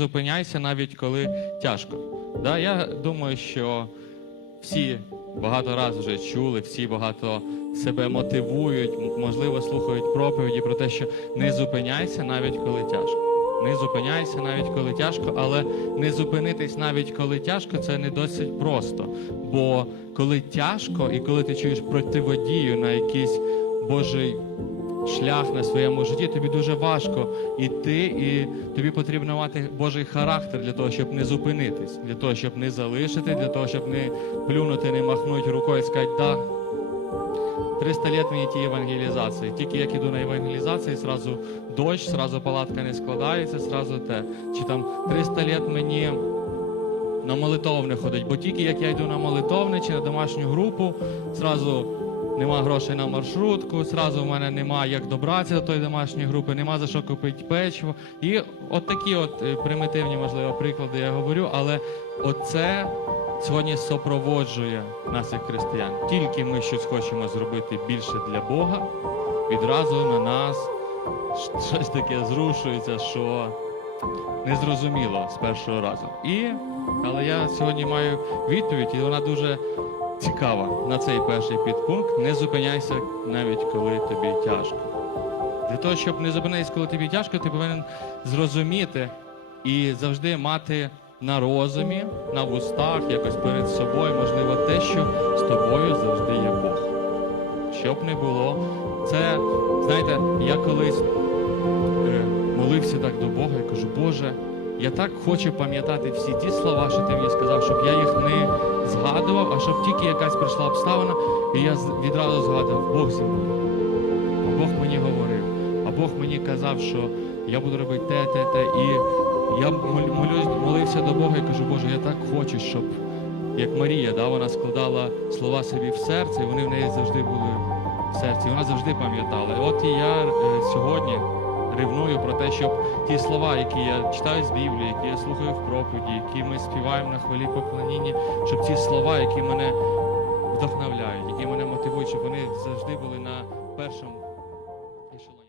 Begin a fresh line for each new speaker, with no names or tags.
зупиняйся навіть коли тяжко. Да, я думаю, що всі багато разів вже чули, всі багато себе мотивують, можливо, слухають проповіді про те, що не зупиняйся навіть коли тяжко. Не зупиняйся навіть коли тяжко, але не зупинитись навіть коли тяжко, це не досить просто. Бо коли тяжко і коли ти чуєш противодію на якийсь Божий шлях на своєму житті, тобі дуже важко іти, і тобі потрібно мати Божий характер для того, щоб не зупинитись, для того, щоб не залишити, для того, щоб не плюнути, не махнути рукою і сказати, да, 300 лет мені ті евангелізації. Тільки як іду на евангелізації, сразу дощ, сразу палатка не складається, сразу те. Чи там 300 лет мені на молитовне ходить, бо тільки як я йду на молитовне чи на домашню групу, зразу нема грошей на маршрутку, зразу в мене нема як добратися до тої домашньої групи, нема за що купити печиво. І от такі от е, примітивні, можливо, приклади я говорю, але оце сьогодні супроводжує нас як християн. Тільки ми щось хочемо зробити більше для Бога, відразу на нас щось таке зрушується, що незрозуміло з першого разу. І, але я сьогодні маю відповідь, і вона дуже цікава на цей перший підпункт. Не зупиняйся навіть коли тобі тяжко. Для того, щоб не зупинитися, коли тобі тяжко, ти повинен зрозуміти і завжди мати на розумі, на вустах, якось перед собою, можливо, те, що з тобою завжди є Бог. Щоб не було. Це, знаєте, я колись е, молився так до Бога і кажу, Боже, я так хочу пам'ятати всі ті слова, що ти мені сказав, щоб я їх не згадував, а щоб тільки якась прийшла обставина, і я відразу згадував, Бог зі мною. Бог мені говорив, а Бог мені казав, що я буду робити те, те, те. І я молю- молюсь, молився до Бога і кажу, Боже, я так хочу, щоб як Марія, да, вона складала слова собі в серце, і вони в неї завжди були в серці. і Вона завжди пам'ятала. От і я е, сьогодні ревную про те, щоб ті слова, які я читаю з Біблії, які я слухаю в проповіді, які ми співаємо на хвалі поклоніння, щоб ці слова, які мене вдохновляють, які мене мотивують, щоб вони завжди були на першому